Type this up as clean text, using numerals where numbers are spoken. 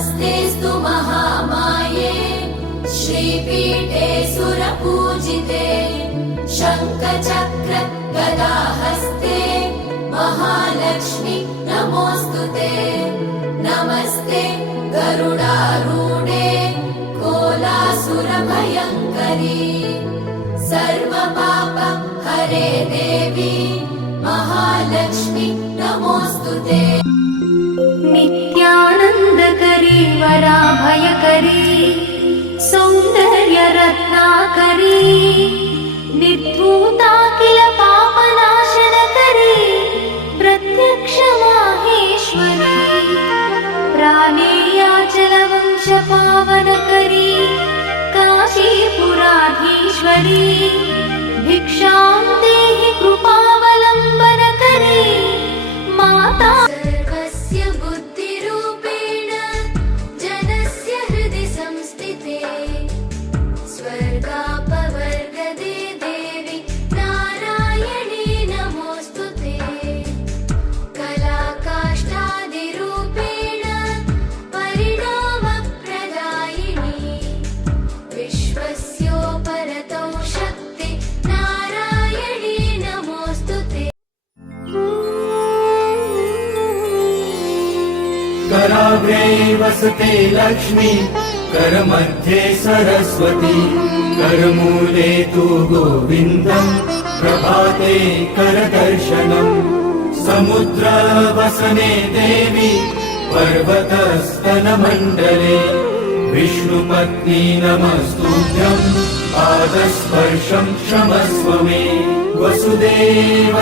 नमस्तेऽस्तु महामाये श्रीपीठे सुरपूजिते शङ्खचक्र गदाहस्ते महालक्ष्मी नमोऽस्तुते। नमस्ते गरुडारूढे कोलासुरभयङ्करी सर्वपाप हरे देवी महालक्ष्मी नमोऽस्तुते। नित्यानन्दकरी वराभयकरी सौन्दर्यरत्नाकरी निर्धूता किल पापनाशनकरी प्रत्यक्ष माहेश्वरी प्राणेयाचलवंशपावनकरी काशीपुराधीश्वरी भिक्षां देहि कृपावलम्बनकरी माता सर्वस्य बुद्धिरूपेण जनस्य हृदि संस्थिते स्वर्गापवर्गदे देवी नारायणी नमोऽस्तुते। कलाकाष्ठादिरूपेण परिणामप्रदायिनी विश्वस्योपरतौ शक्ति नारायणी नमोऽस्तुते। कराग्रे वसते लक्ष्मी करमध्ये सरस्वती करमूले तु गोविन्दम् प्रभाते करदर्शनम् समुद्रवसने देवी पर्वतस्तनमण्डले विष्णुपत्नी नमस्तुभ्यम् पादस्पर्शं क्षमस्व मे वसुदेव